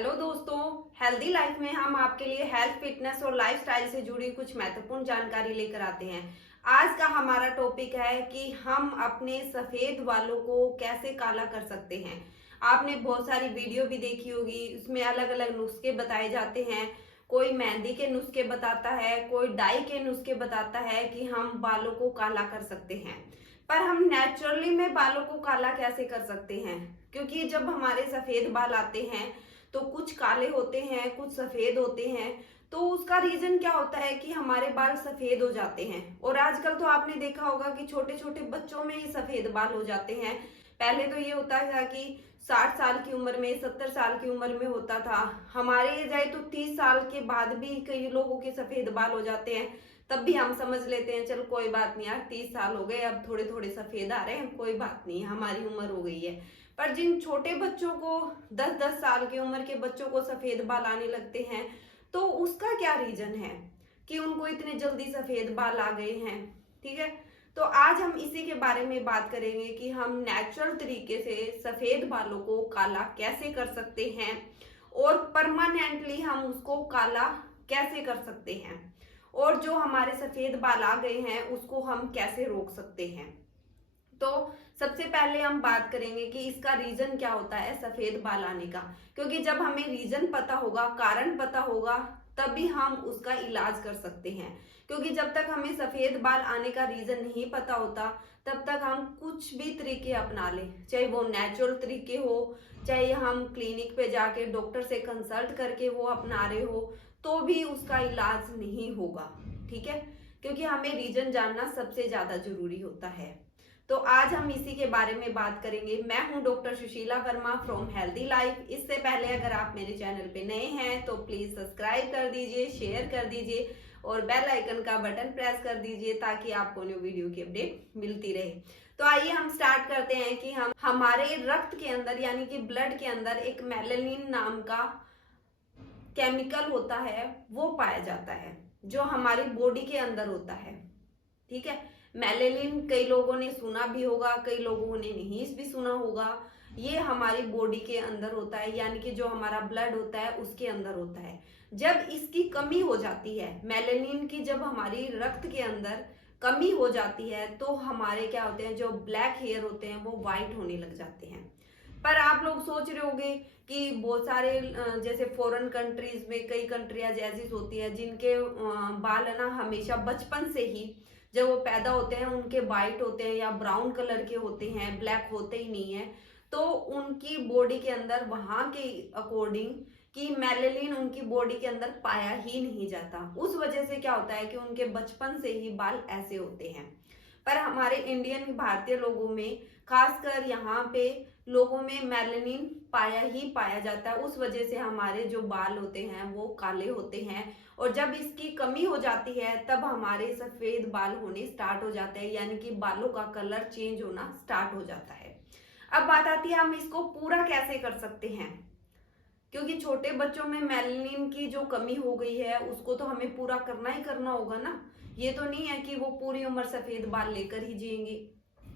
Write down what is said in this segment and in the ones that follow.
Hello दोस्तों, healthy life में हम आपके लिए हेल्थ, फिटनेस और लाइफस्टाइल से जुड़ी कुछ महत्वपूर्ण जानकारी लेकर आते हैं। आज का हमारा टॉपिक है कि हम अपने सफेद बालों को कैसे काला कर सकते हैं। आपने बहुत सारी वीडियो भी देखी होगी, उसमें अलग अलग नुस्खे बताए जाते हैं। कोई मेहंदी के नुस्खे बताता है, कोई डाई के नुस्खे बताता है कि हम बालों को काला कर सकते हैं। पर हम नेचुरली में बालों को काला कैसे कर सकते हैं? क्योंकि जब हमारे सफेद बाल आते हैं तो कुछ काले होते हैं, कुछ सफेद होते हैं। तो उसका रीजन क्या होता है कि हमारे बाल सफेद हो जाते हैं। और आजकल तो आपने देखा होगा कि छोटे छोटे बच्चों में ही सफेद बाल हो जाते हैं। पहले तो ये होता था कि 60 साल की उम्र में, 70 साल की उम्र में होता था। हमारे एज आए तो 30 साल के बाद भी कई लोगों के सफेद बाल हो जाते हैं। तब भी हम समझ लेते हैं चल कोई बात नहीं यार, 30 साल हो गए, अब थोड़े थोड़े सफेद आ रहे हैं, कोई बात नहीं, हमारी उम्र हो गई है। पर जिन छोटे बच्चों को 10-10 साल की उम्र के बच्चों को सफेद बाल आने लगते हैं, तो उसका क्या रीजन है कि उनको इतने जल्दी सफेद बाल आ गए हैं? ठीक है, तो आज हम इसी के बारे में बात करेंगे कि हम नेचुरल तरीके से सफेद बालों को काला कैसे कर सकते हैं और परमानेंटली हम उसको काला कैसे कर सकते हैं, और जो हमारे सफेद बाल आ गए हैं उसको हम कैसे रोक सकते हैं। तो सबसे पहले हम बात करेंगे कि इसका रीजन क्या होता है सफेद बाल आने का। क्योंकि जब हमें रीजन पता होगा, कारण पता होगा, तभी हम उसका इलाज कर सकते हैं। क्योंकि जब तक हमें सफेद बाल आने का रीजन नहीं पता होता, तब तक हम कुछ भी तरीके अपना ले, चाहे वो नेचुरल तरीके हो, चाहे हम क्लिनिक पे जाके डॉक्टर से कंसल्ट करके वो अपना रहे हो, तो भी उसका इलाज नहीं होगा। ठीक है, क्योंकि हमें रीजन जानना सबसे ज्यादा जरूरी होता है। तो आज हम इसी के बारे में बात करेंगे। मैं हूं doctor Sushila Verma from healthy life. इससे पहले अगर आप मेरे चैनल पे नए हैं तो प्लीज सब्सक्राइब कर दीजिए, शेयर कर दीजिए और बेल आइकन का बटन प्रेस कर दीजिए ताकि आपको न्यू वीडियो की अपडेट मिलती रहे। तो आइए हम स्टार्ट करते हैं कि हम हमारे रक्त के अंदर यानी कि ब्लड के अंदर एक मेलानिन नाम का केमिकल होता है, वो पाया जाता है जो हमारी बॉडी के अंदर होता है। ठीक है, मेलेनिन कई लोगों ने सुना भी होगा, कई लोगों ने नहीं भी सुना होगा। ये हमारी बॉडी के अंदर होता है, यानी कि जो हमारा ब्लड होता है उसके अंदर होता है। जब इसकी कमी हो जाती है, मेलेनिन की जब हमारी रक्त के अंदर कमी हो जाती है, तो हमारे क्या होते हैं, जो ब्लैक हेयर होते हैं वो व्हाइट होने लग जाते हैं। पर आप लोग सोच रहे होंगे कि बहुत सारे जैसे फॉरेन कंट्रीज में कई कंट्रियां ऐसी होती है जिनके बाल है ना हमेशा बचपन से ही जब वो पैदा होते हैं उनके वाइट होते हैं या ब्राउन कलर के होते हैं, ब्लैक होते ही नहीं है। तो उनकी बॉडी के अंदर वहां के अकॉर्डिंग कि मेलेनिन उनकी बॉडी के अंदर पाया ही नहीं जाता। उस वजह से क्या होता है कि उनके बचपन से ही बाल ऐसे होते हैं। पर हमारे इंडियन भारतीय लोगों में, खासकर यहाँ पे लोगों में मेलेनिन पाया ही पाया जाता है। उस वजह से हमारे जो बाल होते हैं वो काले होते हैं। और जब इसकी कमी हो जाती है तब हमारे सफेद बाल होने स्टार्ट हो जाते हैं, यानी कि बालों का कलर चेंज होना स्टार्ट हो जाता है। अब बात आती है हम इसको पूरा कैसे कर सकते हैं। क्योंकि छोटे बच्चों में मेलानिन की जो कमी हो गई है उसको तो हमें पूरा करना ही करना होगा ना। ये तो नहीं है कि वो पूरी उम्र सफेद बाल लेकर ही जिएंगे।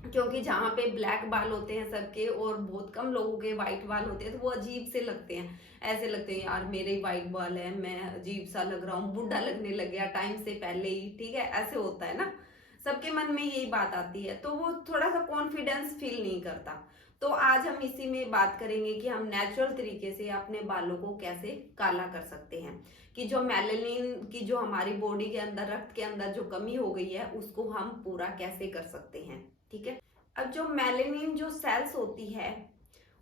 क्योंकि जहाँ पे ब्लैक बाल होते हैं सबके और बहुत कम लोगों के व्हाइट बाल होते हैं, तो वो अजीब से लगते हैं। ऐसे लगते हैं यार मेरे व्हाइट बाल है, मैं अजीब सा लग रहा हूँ, बूढ़ा लगने लग गया टाइम से पहले ही। ठीक है, ऐसे होता है ना, सबके मन में यही बात आती है, तो वो थोड़ा सा कॉन्फिडेंस फील नहीं करता। तो आज हम इसी में बात करेंगे कि हम नेचुरल तरीके से अपने बालों को कैसे काला कर सकते हैं, कि जो मेलानिन की जो हमारी बॉडी के अंदर, रक्त के अंदर जो कमी हो गई है उसको हम पूरा कैसे कर सकते हैं। ठीक है, अब जो मेलानिन जो सेल्स होती है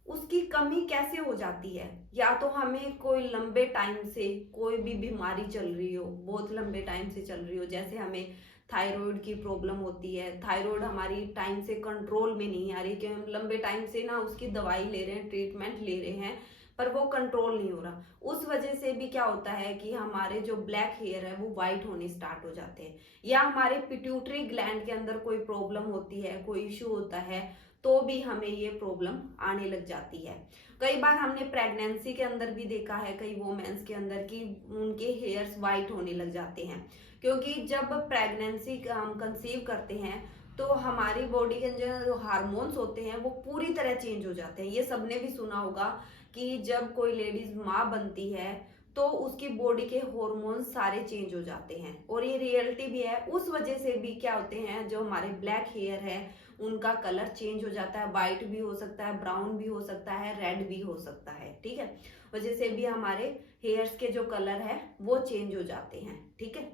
उसकी कमी कैसे हो जाती है? या तो हमें कोई लंबे टाइम से कोई भी बीमारी चल रही हो, बहुत लंबे टाइम से चल रही हो, जैसे हमें थायराइड की प्रॉब्लम होती है, थायराइड हमारी टाइम से कंट्रोल में नहीं आ रही, कि हम लंबे टाइम से ना उसकी दवाई ले रहे हैं, ट्रीटमेंट ले रहे हैं, पर वो कंट्रोल नहीं हो रहा। उस वजह से भी क्या होता है कि हमारे जो ब्लैक हेयर है वो व्हाइट होने स्टार्ट हो जाते हैं। या हमारे पिट्यूटरी ग्लैंड के अंदर कोई प्रॉब्लम होती है, कोई इश्यू होता है, तो भी हमें ये प्रॉब्लम आने लग जाती है। कई बार हमने प्रेगनेंसी के अंदर भी देखा है कई वोमेन्स के अंदर कि उनके हेयर्स व्हाइट होने लग जाते हैं। क्योंकि जब प्रेगनेंसी हम कंसीव करते हैं तो हमारी बॉडी के अंदर जो हार्मोन्स होते हैं वो पूरी तरह चेंज हो जाते हैं। ये सबने भी सुना होगा कि जब कोई लेडीज माँ बनती है तो उसकी बॉडी के हॉर्मोन्स सारे चेंज हो जाते हैं, और ये रियलिटी भी है। उस वजह से भी क्या होते हैं, जो हमारे ब्लैक हेयर है उनका कलर चेंज हो जाता है, व्हाइट भी हो सकता है, ब्राउन भी हो सकता है, रेड भी हो सकता है, ठीक है। वजह से भी हमारे हेयर्स के जो कलर है वो चेंज हो जाते हैं, ठीक है।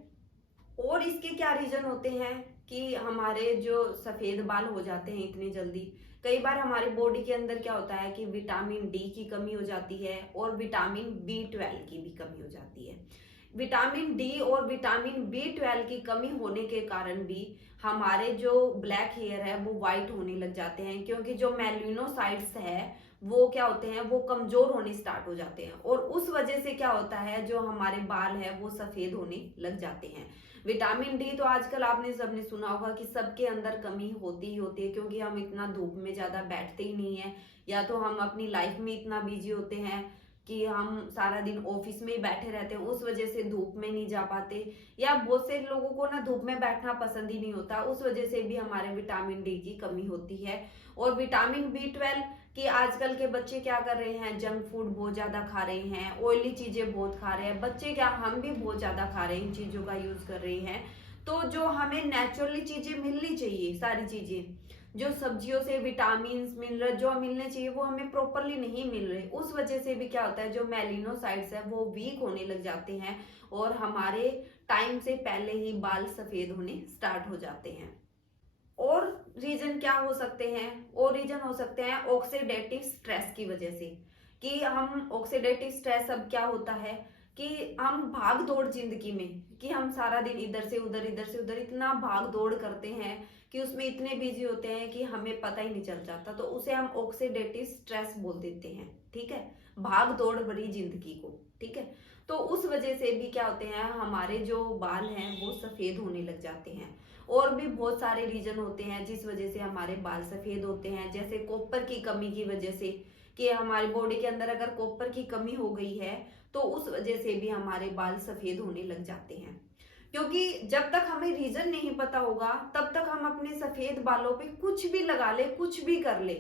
और इसके क्या रीजन होते हैं कि हमारे जो सफेद बाल हो जाते हैं इतनी जल्दी, कई बार हमारी बॉडी के अंदर क्या होता है कि विटामिन डी की कमी हो जाती है और विटामिन B12 की भी कमी हो जाती है। विटामिन डी और विटामिन B12 की कमी होने के कारण भी हमारे जो ब्लैक हेयर है वो व्हाइट होने लग जाते हैं, क्योंकि जो मेलानोसाइट्स है वो क्या होते हैं, वो कमजोर होने स्टार्ट हो जाते हैं, और उस वजह से क्या होता है, जो हमारे बाल है वो सफेद होने लग जाते हैं। विटामिन डी तो आजकल आपने सबने सुना होगा कि सबके अंदर कमी होती ही होती है, क्योंकि हम इतना धूप में ज्यादा बैठते ही नहीं है, या तो हम अपनी लाइफ में इतना बिजी होते हैं कि हम सारा दिन ऑफिस में ही बैठे रहते हैं, उस वजह से धूप में नहीं जा पाते, या बहुत से लोगों को ना धूप में बैठना पसंद ही नहीं होता, उस वजह से भी हमारे विटामिन डी की कमी होती है। और विटामिन B12 कि आजकल के बच्चे क्या कर रहे हैं, जंक फूड बहुत ज्यादा खा रहे हैं, ऑयली चीजें बहुत खा रहे हैं बच्चे, क्या हम भी बहुत ज्यादा खा रहे हैं, इन चीजों का यूज कर रहे हैं। तो जो हमें नेचुरली चीजें मिलनी चाहिए, सारी चीजें जो सब्जियों से विटामिन मिनरल जो मिलने चाहिए वो हमें प्रॉपरली नहीं मिल रहे, उस वजह से भी क्या होता है, जो मेलानोसाइट्स है वो वीक होने लग जाते हैं और हमारे टाइम से पहले ही बाल सफेद होने स्टार्ट हो जाते हैं। और रीजन क्या हो सकते हैं, और रीजन हो सकते हैं ऑक्सीडेटिव स्ट्रेस की वजह से, कि हम ऑक्सीडेटिव स्ट्रेस अब क्या होता है कि हम भाग दौड़ जिंदगी में, कि हम सारा दिन इधर से उधर इतना भाग दौड़ करते हैं कि उसमें इतने बिजी होते हैं कि हमें पता ही नहीं चल जाता, तो उसे हम ऑक्सीडेटिव स्ट्रेस बोल देते हैं, ठीक है, भाग दौड़ भरी जिंदगी को, ठीक है। तो उस वजह से भी क्या होते हैं, हमारे जो बाल हैं वो सफेद होने लग जाते हैं। और भी बहुत सारे रीजन होते हैं जिस वजह से हमारे बाल सफेद होते हैं, जैसे कॉपर की कमी की वजह से, कि हमारी बॉडी के अंदर अगर कॉपर की कमी हो गई है तो उस वजह से भी हमारे बाल सफेद होने लग जाते हैं। क्योंकि जब तक हमें रीजन नहीं पता होगा तब तक हम अपने सफेद बालों पे कुछ भी लगा ले, कुछ भी कर ले,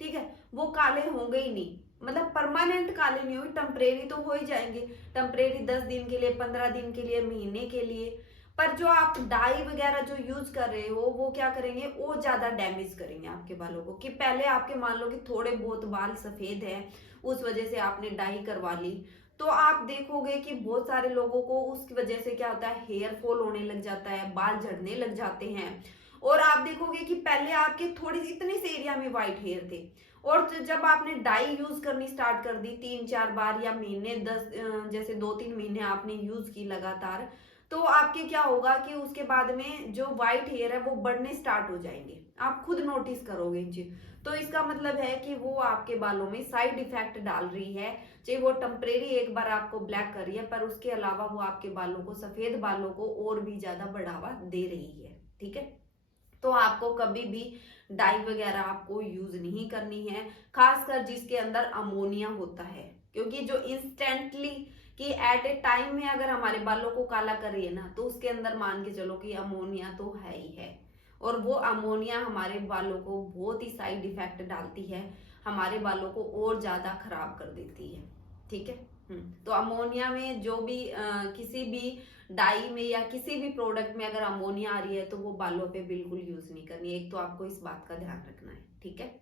ठीक है, वो काले होंगे ही नहीं, मतलब परमानेंट काले नहीं हुए, टेम्परेरी तो हो ही जाएंगे, टेम्परेरी 10 दिन के लिए, 15 दिन के लिए, महीने के लिए। पर जो आप डाई वगैरह जो यूज कर रहे हो वो क्या करेंगे, वो ज्यादा डैमेज करेंगे आपके बालों को। कि पहले आपके मान लो कि थोड़े बहुत बाल सफेद हैं, उस वजह से आपने डाई करवा ली, तो आप देखोगे कि बहुत सारे लोगों को उसकी वजह से क्या होता है, हेयर फॉल होने लग जाता है, बाल झड़ने लग जाते हैं। और आप देखोगे कि पहले आपके थोड़ी इतने से एरिया में व्हाइट हेयर थे, और जब आपने डाई यूज करनी स्टार्ट कर दी 3-4 बार, या महीने 10 जैसे 2-3 महीने आपने यूज की लगातार, तो आपके क्या होगा कि उसके बाद में जो व्हाइट हेयर है वो बढ़ने स्टार्ट हो जाएंगे, आप खुद नोटिस करोगे इन चीज। तो इसका मतलब है कि वो आपके बालों में साइड इफेक्ट डाल रही है, चाहे वो टेम्परेरी एक बार आपको ब्लैक कर रही है, पर उसके अलावा वो आपके बालों को, सफेद बालों को और भी ज्यादा बढ़ावा दे रही है, ठीक है। तो आपको कभी भी डाई वगैरह आपको यूज नहीं करनी है, खासकर जिसके अंदर अमोनिया होता है, क्योंकि जो इंस्टेंटली कि एट ए टाइम में अगर हमारे बालों को काला कर रही है ना, तो उसके अंदर मान के चलो कि अमोनिया तो है ही है, और वो अमोनिया हमारे बालों को बहुत ही साइड इफेक्ट डालती है, हमारे बालों को और ज्यादा खराब कर देती है, ठीक है। तो अमोनिया में जो भी किसी भी डाई में या किसी भी प्रोडक्ट में अगर अमोनिया आ रही है तो वो बालों पे बिल्कुल यूज नहीं करनी है, एक तो आपको इस बात का ध्यान रखना है, ठीक है।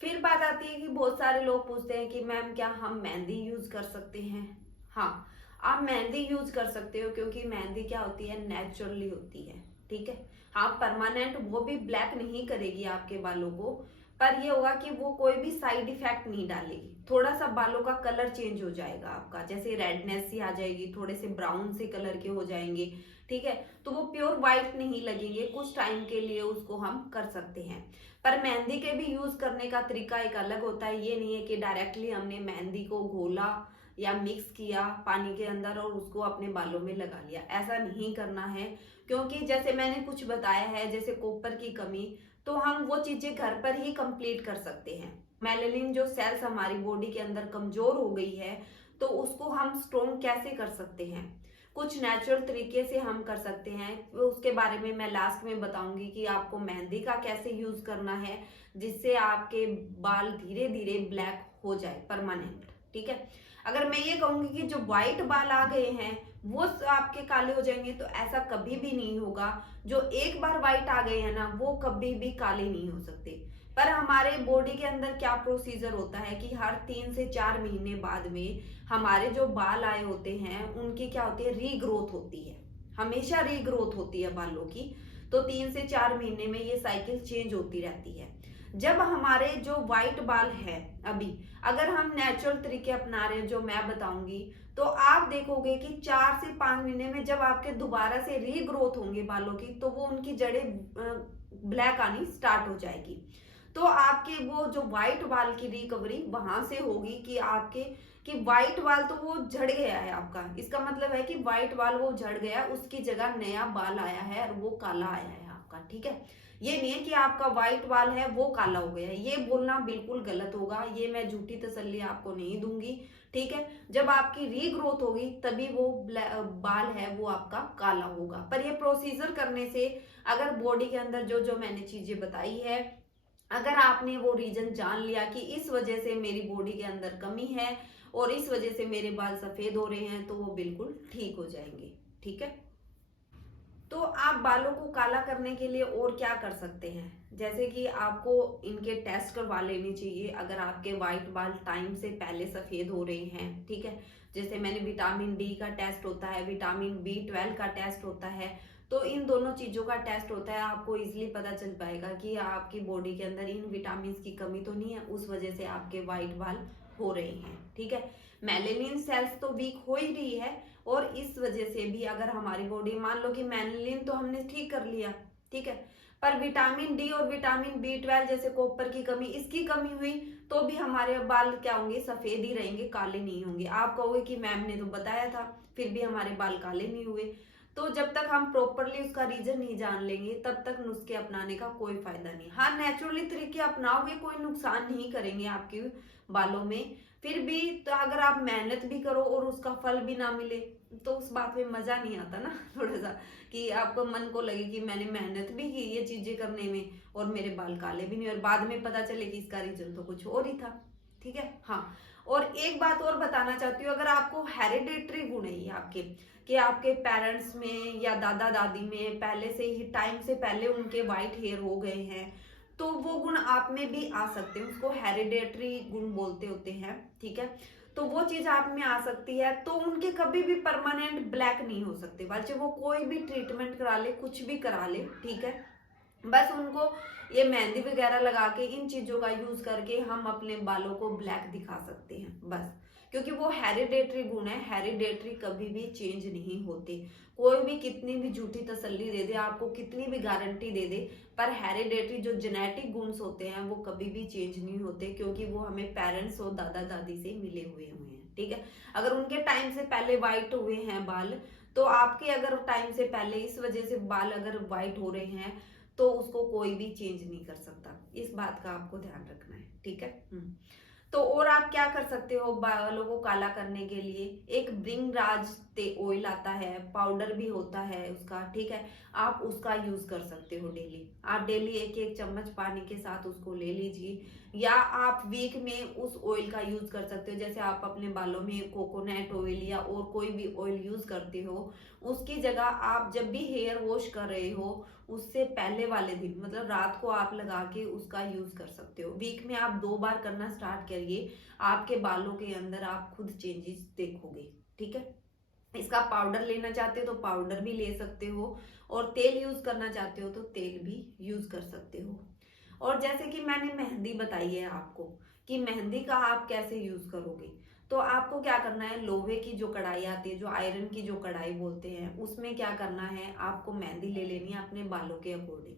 फिर बात आती है कि बहुत सारे लोग पूछते हैं कि मैम क्या हम मेहंदी यूज कर सकते हैं। हाँ, आप मेहंदी यूज कर सकते हो, क्योंकि मेहंदी क्या होती है, नेचुरली होती है, ठीक है। हाँ, परमानेंट वो भी ब्लैक नहीं करेगी आपके बालों को, पर ये होगा कि वो कोई भी साइड इफेक्ट नहीं डालेगी, थोड़ा सा बालों का कलर चेंज हो जाएगा आपका, जैसे रेडनेस सी आ जाएगी, थोड़े से ब्राउन से कलर के हो जाएंगे, ठीक है। तो वो प्योर व्हाइट नहीं लगेंगे, कुछ टाइम के लिए उसको हम कर सकते हैं। पर मेहंदी के भी यूज करने का तरीका एक अलग होता है, ये नहीं है कि डायरेक्टली हमने मेहंदी को घोला या मिक्स किया पानी के अंदर और उसको अपने बालों में लगा लिया, ऐसा नहीं करना है। क्योंकि जैसे मैंने कुछ बताया है, जैसे कॉपर की कमी, तो हम वो चीजें घर पर ही कंप्लीट कर सकते हैं। मेलानिन जो सेल्स हमारी बॉडी के अंदर कमजोर हो गई है, तो उसको हम स्ट्रॉन्ग कैसे कर सकते हैं, कुछ नेचुरल तरीके से हम कर सकते हैं। उसके बारे में मैं लास्ट में बताऊंगी कि आपको मेहंदी का कैसे यूज करना है जिससे आपके बाल धीरे धीरे ब्लैक हो जाए परमानेंट। ठीक है। अगर मैं ये कहूंगी कि जो व्हाइट बाल आ गए हैं वो आपके काले हो जाएंगे, तो ऐसा कभी भी नहीं होगा। जो एक बार व्हाइट आ गए हैं ना, वो कभी भी काले नहीं हो सकते। पर हमारे बॉडी के अंदर क्या प्रोसीजर होता है कि हर 3 से 4 महीने बाद में हमारे जो बाल आए होते हैं उनकी क्या होती है, रीग्रोथ होती है। हमेशा रीग्रोथ होती है बालों की। तो 3 से 4 महीने में ये साइकिल चेंज होती रहती है। जब हमारे जो व्हाइट बाल है अभी, अगर हम नेचुरल तरीके अपना रहे हैं जो मैं बताऊंगी, तो आप देखोगे कि 4 से 5 महीने में जब आपके दोबारा से रीग्रोथ होंगे बालों की, तो वो उनकी जड़ें ब्लैक आनी स्टार्ट हो जाएगी। तो आपके वो जो व्हाइट बाल की रिकवरी वहां से होगी कि आपके कि व्हाइट बाल तो वो झड़ गया है आपका, इसका मतलब है कि व्हाइट बाल वो झड़ गया, उसकी जगह नया बाल आया है और वो काला आया है आपका। ठीक है, ये नहीं है कि आपका व्हाइट बाल है वो काला हो गया है, ये बोलना बिल्कुल गलत होगा। ये मैं झूठी तसल्ली आपको नहीं दूंगी। ठीक है, जब आपकी रीग्रोथ होगी तभी वो बाल है वो आपका काला होगा। पर ये प्रोसीजर करने से अगर बॉडी के अंदर जो जो मैंने चीजें बताई है, अगर आपने वो रीजन जान लिया कि इस वजह से मेरी बॉडी के अंदर कमी है और इस वजह से मेरे बाल सफेद हो रहे हैं, तो वो बिल्कुल ठीक हो जाएंगे। ठीक है, तो आप बालों को काला करने के लिए और क्या कर सकते हैं, जैसे कि आपको इनके टेस्ट करवा लेने चाहिए अगर आपके व्हाइट बाल टाइम से पहले सफेद हो रहे हैं। ठीक है, जैसे मैंने विटामिन डी का टेस्ट होता है, विटामिन B12 का टेस्ट होता है, तो इन दोनों चीजों का टेस्ट होता है। आपको इजीली पता चल पाएगा कि आपकी बॉडी के अंदर इन विटामिन की कमी तो नहीं है, उस वजह से आपके व्हाइट बाल हो रहे हैं। ठीक है, मेलेनिन सेल्स तो वीक हो ही रही है और इस वजह से भी अगर हमारी बॉडी, मान लो कि मेलेनिन तो हमने ठीक कर लिया, ठीक है, पर विटामिन डी और विटामिन B12 जैसे कॉपर की कमी, इसकी कमी हुई तो भी हमारे बाल क्या होंगे, सफेद ही रहेंगे, काले नहीं होंगे। आप कहोगे कि मैम ने तो बताया था फिर भी हमारे बाल काले नहीं हुए। तो जब तक हम प्रॉपरली उसका रीजन नहीं जान लेंगे तब तक नुस्खे अपनाने का कोई फायदा नहीं। हाँ, नेचुरली तरीके अपनाओगे, कोई नुकसान नहीं करेंगे आपके बालों में। फिर भी तो अगर आप मेहनत भी करो और उसका फल भी ना मिले तो उस बात में मजा नहीं आता ना थोड़ा सा, कि आपको मन को लगे कि मैंने मेहनत भी की ये चीजें करने में और मेरे बाल काले भी नहीं, और बाद में पता चले कि इसका रीजन तो कुछ और ही था। ठीक है, हाँ, और एक बात और बताना चाहती हूँ, अगर आपको हेरिडेटरी गुण है ये आपके, कि आपके पेरेंट्स में या दादा दादी में पहले से ही, टाइम से पहले उनके व्हाइट हेयर हो गए हैं, तो वो गुण आप में भी आ सकते हैं, उसको हेरिडेटरी गुण बोलते होते हैं। ठीक है, तो वो चीज आप में आ सकती है, तो उनके कभी भी परमानेंट ब्लैक नहीं हो सकते बाल, चाहे वो कोई भी ट्रीटमेंट करा ले, कुछ भी करा ले। ठीक है, बस उनको ये मेहंदी वगैरह लगा के, इन चीजों का यूज करके हम अपने बालों को ब्लैक दिखा सकते हैं बस, क्योंकि वो हेरिडेटरी गुण है। हेरिडेटरी कभी भी चेंज नहीं होते। कोई भी कितनी भी झूठी तसल्ली दे दे, आपको कितनी भी गारंटी दे दे, पर हेरिडेटरी जो जेनेटिक गुण्स होते हैं वो कभी भी चेंज नहीं होते, क्योंकि वो हमें पेरेंट्स और दादा दादी से मिले हुए हैं। ठीक है, अगर उनके टाइम से पहले व्हाइट हुए हैं बाल, तो आपके अगर टाइम से पहले इस वजह से बाल अगर व्हाइट हो रहे हैं, तो उसको कोई भी चेंज नहीं कर सकता। इस बात का आपको ध्यान रखना है। ठीक है, तो और आप क्या कर सकते हो बालों को काला करने के लिए, एक भृंगराज ऑयल आता है, पाउडर भी होता है उसका। ठीक है, आप उसका यूज कर सकते हो डेली। आप डेली 1-1 चम्मच पानी के साथ उसको ले लीजिए, या आप वीक में उस ऑयल का यूज कर सकते हो। जैसे आप अपने बालों में कोकोनट ऑयल या और कोई भी ऑयल यूज करते हो, उसकी जगह आप जब भी हेयर वॉश कर रहे हो उससे पहले वाले दिन, मतलब रात को आप लगा के उसका यूज कर सकते हो। वीक में आप 2 बार करना स्टार्ट करिए, आपके बालों के अंदर आप खुद चेंजेस देखोगे। ठीक है, इसका पाउडर लेना चाहते हो तो पाउडर भी ले सकते हो, और तेल यूज करना चाहते हो तो तेल भी यूज कर सकते हो। और जैसे कि मैंने मेहंदी बताई है आपको कि मेहंदी का आप कैसे यूज करोगे, तो आपको क्या करना है, लोहे की जो कढ़ाई आती है, जो आयरन की जो कढ़ाई बोलते हैं, उसमें क्या करना है, आपको मेहंदी ले लेनी है अपने बालों के अकॉर्डिंग,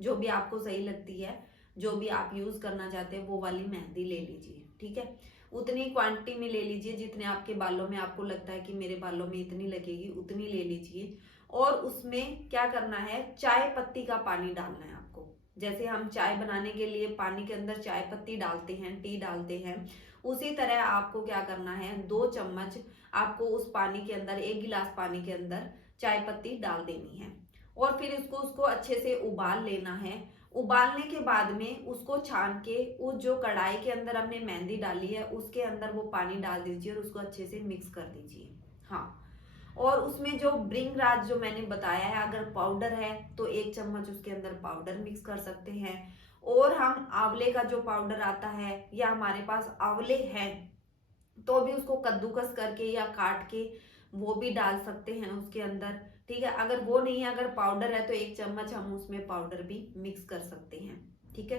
जो भी आपको सही लगती है, जो भी आप यूज करना चाहते हैं वो वाली मेहंदी ले लीजिए। ठीक है, उतनी क्वांटिटी में ले लीजिए जितने आपके बालों में आपको लगता है कि मेरे बालों में इतनी लगेगी, उतनी ले लीजिए। और उसमें क्या करना है, चाय पत्ती का पानी डालना है आपको। जैसे हम चाय बनाने के लिए पानी के अंदर चाय पत्ती डालते हैं, टी डालते हैं, उसी तरह आपको क्या करना है, 2 चम्मच आपको उस पानी के अंदर, 1 गिलास पानी के अंदर चाय पत्ती डाल देनी है, और फिर उसको अच्छे से उबाल लेना है। उबालने के बाद में उसको छान के उस जो कढ़ाई के अंदर हमने मेहंदी डाली है उसके अंदर वो पानी डाल दीजिए और उसको अच्छे से मिक्स कर दीजिए। हाँ, और उसमें जो भृंगराज जो मैंने बताया है, अगर पाउडर है तो 1 चम्मच उसके अंदर पाउडर मिक्स कर सकते हैं। और हम आंवले का जो पाउडर आता है, या हमारे पास आंवले हैं तो भी उसको कद्दूकस करके या काट के वो भी डाल सकते हैं उसके अंदर। ठीक है, अगर वो नहीं है, अगर पाउडर है तो 1 चम्मच हम उसमें पाउडर भी मिक्स कर सकते हैं। ठीक है,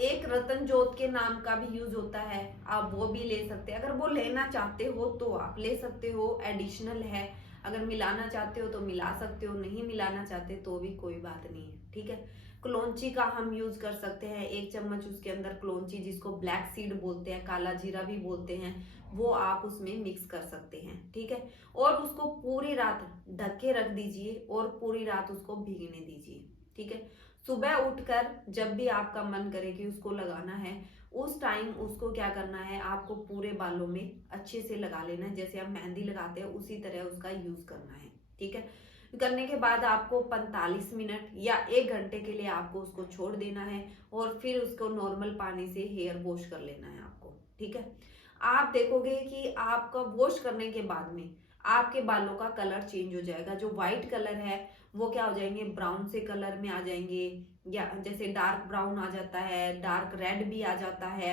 एक रतन जोत के नाम का भी यूज होता है, आप वो भी ले सकते हैं। अगर वो लेना चाहते हो तो आप ले सकते हो, एडिशनल है। अगर मिलाना चाहते हो तो मिला सकते हो, नहीं मिलाना चाहते तो भी कोई बात नहीं है। ठीक है, कलौंजी का हम यूज कर सकते हैं, 1 चम्मच उसके अंदर कलौंजी, जिसको ब्लैक सीड बोलते हैं, काला जीरा भी बोलते हैं, वो आप उसमें मिक्स कर सकते हैं। ठीक है, और उसको पूरी रात ढक के रख दीजिए और पूरी रात उसको भीगने दीजिए। ठीक है, सुबह उठकर जब भी आपका मन करे कि उसको लगाना है, उस टाइम उसको क्या करना है, आपको पूरे बालों में अच्छे से लगा लेना है, जैसे हम मेहंदी लगाते हैं उसी तरह उसका यूज करना है। ठीक है, करने के बाद आपको 45 मिनट या 1 घंटे के लिए आपको उसको छोड़ देना है और फिर उसको नॉर्मल पानी से हेयर वॉश कर लेना है आपको। ठीक है, आप देखोगे कि आपका वॉश करने के बाद में आपके बालों का कलर चेंज हो जाएगा। जो व्हाइट कलर है वो क्या हो जाएंगे, ब्राउन से कलर में आ जाएंगे, या जैसे डार्क ब्राउन आ जाता है, डार्क रेड भी आ जाता है,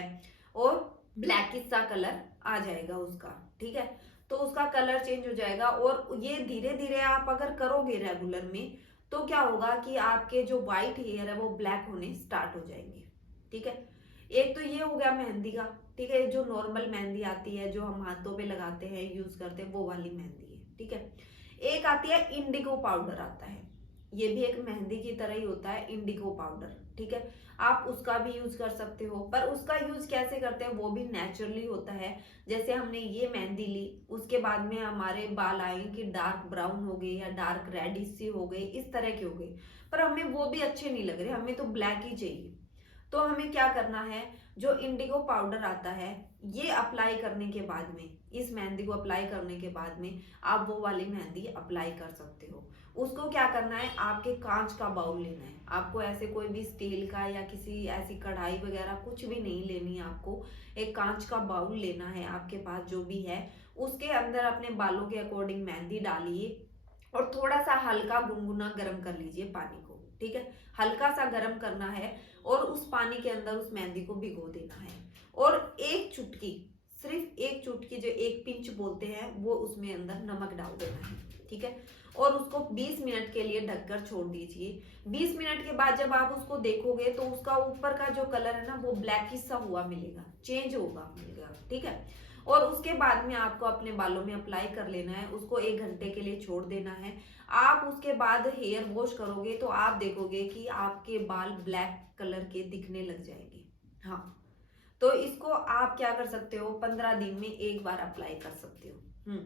और ब्लैकिश सा कलर आ जाएगा उसका। ठीक है, तो उसका कलर चेंज हो जाएगा। और ये धीरे धीरे आप अगर करोगे रेगुलर में तो क्या होगा कि आपके जो व्हाइट हेयर है वो ब्लैक होने स्टार्ट हो जाएंगे। ठीक है, एक तो ये हो गया मेहंदी का। ठीक है, जो नॉर्मल मेहंदी आती है जो हम हाथों पे लगाते हैं, यूज करते हैं, वो वाली मेहंदी है। ठीक है, एक आती है इंडिगो पाउडर आता है, ये भी एक मेहंदी की तरह ही होता है, इंडिगो पाउडर। ठीक है, आप उसका भी यूज कर सकते हो, पर उसका यूज कैसे करते हैं वो भी नेचुरली होता है। जैसे हमने ये मेहंदी ली, उसके बाद में हमारे बाल आए कि डार्क ब्राउन हो गए या डार्क रेडिश सी हो गए, इस तरह के हो गए, पर हमें वो भी अच्छे नहीं लग रहे, हमें तो ब्लैक ही चाहिए। तो हमें क्या करना है, जो इंडिगो पाउडर आता है ये अप्लाई करने के बाद में, इस मेहंदी को अप्लाई करने के बाद में आप वो वाली मेहंदी अप्लाई कर सकते हो। उसको क्या करना है, आपके कांच का बाउल लेना है आपको, ऐसे कोई भी स्टील का या किसी ऐसी कढ़ाई वगैरह कुछ भी नहीं लेनी है आपको। एक कांच का बाउल लेना है आपके पास जो भी है, उसके अंदर अपने बालों के अकॉर्डिंग मेहंदी डालिए और थोड़ा सा हल्का गुनगुना गर्म कर लीजिए पानी को। ठीक है, हल्का सा गर्म करना है और उस पानी के अंदर उस मेहंदी को भिगो देना है, और एक चुटकी, सिर्फ एक चुटकी, जो एक पिंच बोलते हैं, वो उसमें अंदर नमक डाल देना है। ठीक है, और उसको 20 मिनट के लिए ढककर छोड़ दीजिए। 20 मिनट के बाद जब आप उसको देखोगे तो उसका ऊपर का जो कलर है ना वो ब्लैकिश सा हुआ मिलेगा, चेंज होगा मिलेगा। ठीक है, और उसके बाद में आपको अपने बालों में अप्लाई कर लेना है, उसको 1 घंटे के लिए छोड़ देना है। आप उसके बाद हेयर वॉश करोगे तो आप देखोगे कि आपके बाल ब्लैक कलर के दिखने लग जाएंगे। हाँ, तो इसको आप क्या कर सकते हो, 15 दिन में एक बार अप्लाई कर सकते हो।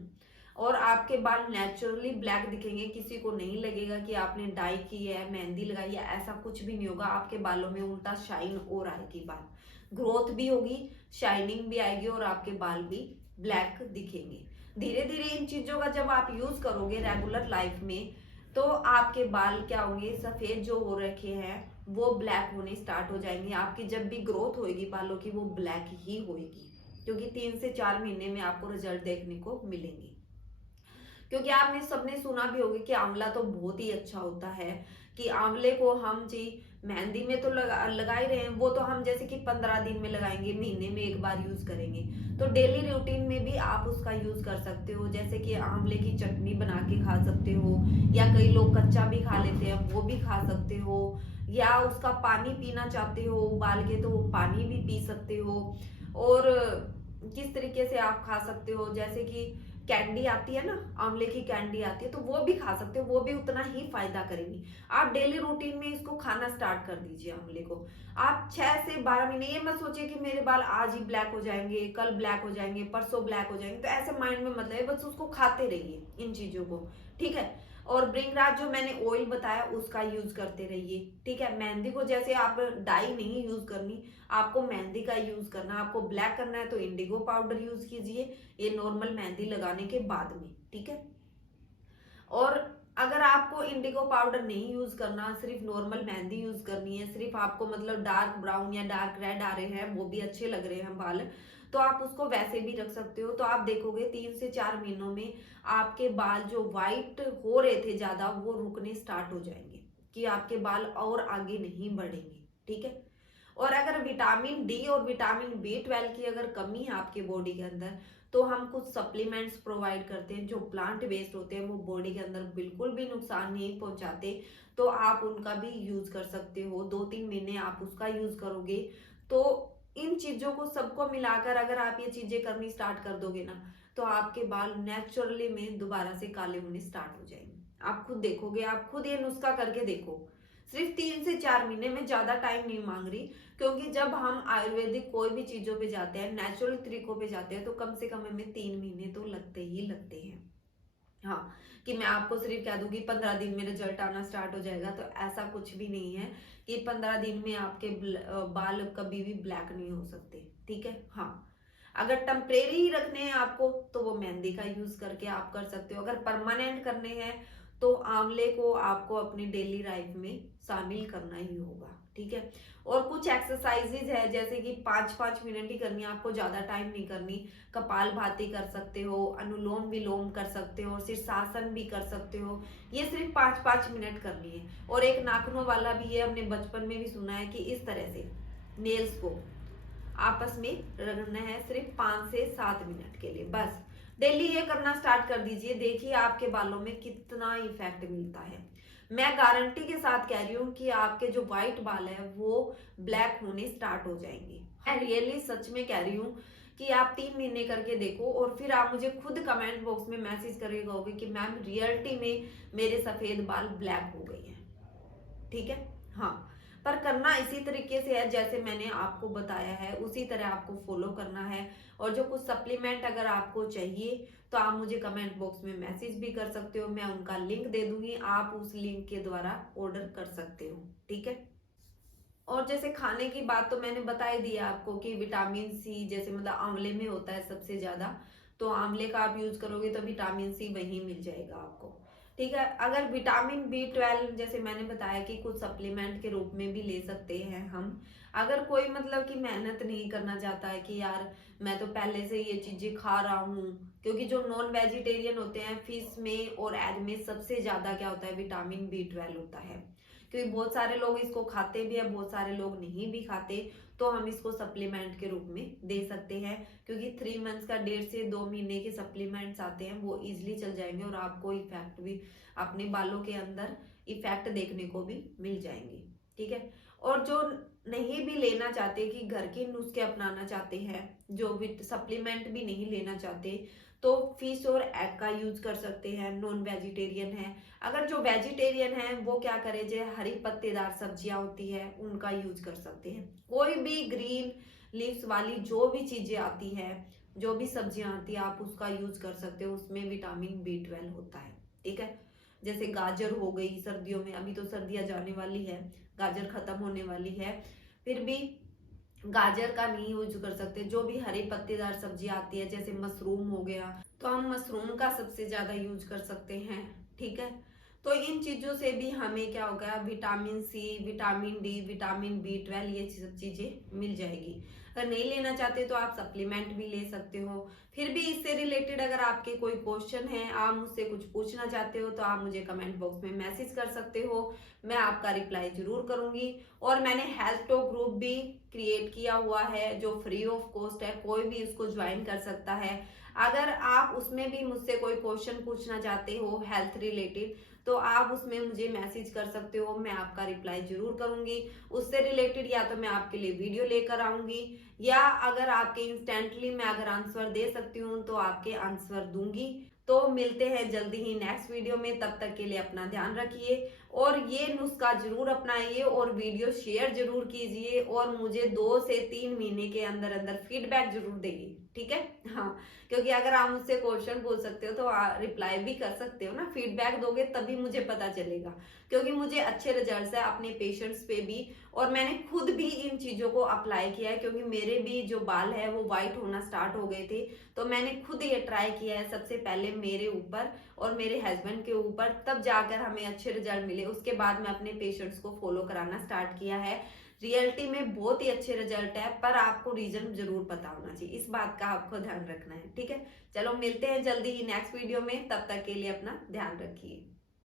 और आपके बाल नेचुरली ब्लैक दिखेंगे, किसी को नहीं लगेगा कि आपने डाई की है, मेहंदी लगाई है, ऐसा कुछ भी नहीं होगा। आपके बालों में उल्टा शाइन और आएगी, बाल ग्रोथ भी होगी, शाइनिंग भी आएगी और आपके बाल भी ब्लैक दिखेंगे। धीरे धीरे इन चीजों का जब आप यूज करोगे रेगुलर लाइफ में तो आपके बाल क्या होंगे, सफेद जो हो रखे हैं वो ब्लैक होने स्टार्ट हो जाएंगे। आपकी जब भी ग्रोथ होगी बालों की वो ब्लैक ही होगी, क्योंकि 3 से 4 महीने में आपको रिजल्ट देखने को मिलेंगे। क्योंकि आपने सबने सुना भी होगा कि आंवला तो बहुत ही अच्छा होता है, कि आंवले को हम जी मेहंदी में तो लगा ही रहे हैं, वो तो हम जैसे कि 15 दिन में लगाएंगे, महीने में एक बार यूज करेंगे। तो डेली रूटीन में भी आप उसका यूज कर सकते हो, जैसे कि आंवले की चटनी बना के खा सकते हो, या कई लोग कच्चा भी खा लेते हैं, वो भी खा सकते हो, या उसका पानी पीना चाहते हो उबाल के तो वो पानी भी पी सकते हो। और किस तरीके से आप खा सकते हो, जैसे कि कैंडी आती है ना, आंवले की कैंडी आती है, तो वो भी खा सकते हो, वो भी उतना ही फायदा करेगी। आप डेली रूटीन में इसको खाना स्टार्ट कर दीजिए आंवले को। आप 6 से 12 महीने, ये मत सोचिए कि मेरे बाल आज ही ब्लैक हो जाएंगे, कल ब्लैक हो जाएंगे, परसों ब्लैक हो जाएंगे, तो ऐसे माइंड में मत लाइए, बस उसको खाते रहिए इन चीजों को। ठीक है, और भृंगराज जो मैंने ऑयल बताया उसका यूज करते रहिए। ठीक है, मेहंदी को जैसे आप डाई नहीं यूज करनी, आपको मेहंदी का यूज करना, आपको ब्लैक करना है तो इंडिगो पाउडर यूज कीजिए, ये नॉर्मल मेहंदी लगाने के बाद में। ठीक है, और अगर आपको इंडिगो पाउडर नहीं यूज करना, सिर्फ नॉर्मल मेहंदी यूज करनी है, सिर्फ आपको मतलब डार्क ब्राउन या डार्क रेड आ रहे हैं, वो भी अच्छे लग रहे हैं बाल, तो आप उसको वैसे भी रख सकते हो। तो आप देखोगे 3 से 4 महीनों में आपके बाल जो व्हाइट हो रहे थे ज्यादा, वो रुकने स्टार्ट हो जाएंगे, कि आपके बाल और आगे नहीं बढ़ेंगे। ठीक है। और अगर विटामिन डी और विटामिन B12 की अगर कमी है आपके बॉडी के अंदर, तो हम कुछ सप्लीमेंट्स प्रोवाइड करते हैं जो प्लांट बेस्ड होते हैं, वो बॉडी के अंदर बिल्कुल भी नुकसान नहीं पहुंचाते। तो आप उनका भी यूज कर सकते हो। 2-3 महीने आप उसका यूज करोगे, तो इन चीजों को सबको मिलाकर अगर आप ये चीजें करनी स्टार्ट कर दोगे ना, तो आपके बाल नेचुरली में दोबारा से काले होने स्टार्ट हो जाएंगे। आप खुद देखोगे, आप खुद ये नुस्खा करके देखो। सिर्फ 3 से 4 महीने में, ज्यादा टाइम नहीं मांग रही, क्योंकि जब हम आयुर्वेदिक कोई भी चीजों पे जाते हैं, नेचुरल तरीकों पे जाते हैं, तो कम से कम हमें 3 महीने तो लगते ही लगते हैं। हाँ, कि मैं आपको सिर्फ कह दूंगी 15 दिन में रिजल्ट आना स्टार्ट हो जाएगा, तो ऐसा कुछ भी नहीं है कि 15 दिन में आपके बाल कभी भी ब्लैक नहीं हो सकते। ठीक है। हाँ, अगर टेम्परेरी ही रखने हैं आपको, तो वो मेहंदी का यूज करके आप कर सकते हो। अगर परमानेंट करने हैं, तो आंवले को आपको अपनी डेली लाइफ में शामिल करना ही होगा। ठीक है। और कुछ एक्सरसाइजेज है, जैसे कि 5-5 मिनट ही करनी है, आपको ज्यादा टाइम नहीं करनी। कपाल भाती कर सकते हो, अनुलोम विलोम कर सकते हो, और शीर्षासन भी कर सकते हो। ये सिर्फ 5-5 मिनट करनी है। और एक नाखूनों वाला भी है, हमने बचपन में भी सुना है कि इस तरह से नेल्स को आपस में रगड़ना है, सिर्फ 5 से 7 मिनट के लिए बस। डेली ये करना स्टार्ट कर दीजिए, देखिए आपके बालों में कितना इफेक्ट मिलता है। मैं गारंटी के साथ कह रही हूँ कि आपके जो व्हाइट बाल है वो ब्लैक होने स्टार्ट हो जाएंगे। मैं रियली सच में कह रही हूँ कि आप 3 महीने करके देखो, और फिर आप मुझे खुद कमेंट बॉक्स में मैसेज करके कहोगे कि मैम रियलिटी में मेरे सफेद बाल ब्लैक हो गए हैं। ठीक है। हाँ, पर करना इसी तरीके से है जैसे मैंने आपको बताया है, उसी तरह आपको फॉलो करना है। और जो कुछ सप्लीमेंट अगर आपको चाहिए, तो आप मुझे कमेंट बॉक्स में मैसेज भी कर सकते हो, मैं उनका लिंक दे दूंगी, आप उस लिंक के द्वारा ऑर्डर कर सकते हो। ठीक है। और जैसे खाने की बात तो मैंने बता ही दिया आपको कि विटामिन सी जैसे मतलब आंवले में होता है सबसे ज्यादा, तो आंवले का आप यूज करोगे तो विटामिन सी वहीं मिल जाएगा आपको। ठीक है। अगर विटामिन B12 जैसे मैंने बताया कि कुछ सप्लीमेंट के रूप में भी ले सकते हैं हम। अगर कोई मतलब कि मेहनत नहीं करना चाहता है कि यार मैं तो पहले से ये चीजें खा रहा हूँ, क्योंकि जो नॉन वेजिटेरियन होते हैं, फिश में और एग में सबसे ज्यादा क्या होता है, विटामिन B12 होता है। क्योंकि बहुत सारे लोग इसको खाते भी है, बहुत सारे लोग नहीं भी खाते, तो हम इसको सप्लीमेंट के रूप में दे सकते हैं। क्योंकि 3 मंथ्स का 1.5 से 2 महीने के सप्लीमेंट्स आते हैं, वो इजिली चल जाएंगे, और आपको इफेक्ट भी अपने बालों के अंदर इफेक्ट देखने को भी मिल जाएंगे। ठीक है। और जो नहीं भी लेना चाहते, कि घर के नुस्खे अपनाना चाहते हैं, जो सप्लीमेंट भी नहीं लेना चाहते, तो फिश और एग का यूज कर सकते हैं। नॉन वेजिटेरियन है, अगर जो वेजिटेरियन है वो क्या करे, जो हरी पत्तेदार सब्जियां होती है उनका यूज कर सकते हैं। कोई भी ग्रीन लीव्स वाली जो भी चीजें आती है, जो भी सब्जियां आती है, आप उसका यूज कर सकते हो, उसमें विटामिन B12 होता है। ठीक है। जैसे गाजर हो गई, सर्दियों में, अभी तो सर्दियां जाने वाली है, गाजर खत्म होने वाली है, फिर भी गाजर का नहीं यूज कर सकते। जो भी हरी पत्तेदार सब्जी आती है, जैसे मशरूम हो गया, तो हम मशरूम का सबसे ज्यादा यूज कर सकते हैं। ठीक है। तो इन चीजों से भी हमें क्या होगा, vitamin C, vitamin D, vitamin B12, ये सब चीजें मिल जाएगी। अगर नहीं लेना चाहते तो आप सप्लीमेंट भी ले सकते हो। फिर भी इससे रिलेटेड अगर आपके कोई क्वेश्चन है, आप मुझसे कुछ पूछना चाहते हो, तो आप मुझे कमेंट बॉक्स में मैसेज कर सकते हो, मैं आपका रिप्लाई जरूर करूंगी। और मैंने हेल्थ टॉक ग्रुप भी क्रिएट किया हुआ है, जो फ्री ऑफ कॉस्ट है, कोई भी उसको ज्वाइन कर सकता है। अगर आप उसमें भी मुझसे कोई क्वेश्चन पूछना चाहते हो हेल्थ रिलेटेड, तो आप उसमें मुझे मैसेज कर सकते हो, मैं आपका रिप्लाई जरूर करूंगी। उससे रिलेटेड या तो मैं आपके लिए वीडियो लेकर आऊंगी, या अगर आपके इंस्टेंटली मैं अगर आंसर दे सकती हूँ तो आपके आंसर दूंगी। तो मिलते हैं जल्दी ही नेक्स्ट वीडियो में, तब तक के लिए अपना ध्यान रखिए और ये नुस्खा जरूर अपनाइए और वीडियो शेयर जरूर कीजिए और मुझे 2 से 3 महीने के अंदर अंदर फीडबैक जरूर देगी, ठीक है। हाँ, क्योंकि अगर आप मुझसे क्वेश्चन पूछ सकते हो तो रिप्लाई भी कर सकते हो ना, फीडबैक दोगे तभी मुझे पता चलेगा, क्योंकि मुझे अच्छे रिजल्ट्स है अपने पेशेंट्स पे भी, और मैंने खुद भी इन चीजों को अप्लाई किया है, क्योंकि मेरे भी जो बाल है वो व्हाइट होना स्टार्ट हो गए थे, तो मैंने खुद ये ट्राई किया है सबसे पहले मेरे ऊपर और मेरे हस्बैंड के ऊपर, तब जाकर हमें अच्छे रिजल्ट मिले। उसके बाद मैं अपने पेशेंट्स को फॉलो कराना स्टार्ट किया है। रियलिटी में बहुत ही अच्छे रिजल्ट है, पर आपको रीजन जरूर पता होना चाहिए, इस बात का आपको ध्यान रखना है, ठीक है। चलो मिलते हैं जल्दी ही नेक्स्ट वीडियो में, तब तक के लिए अपना ध्यान रखिए।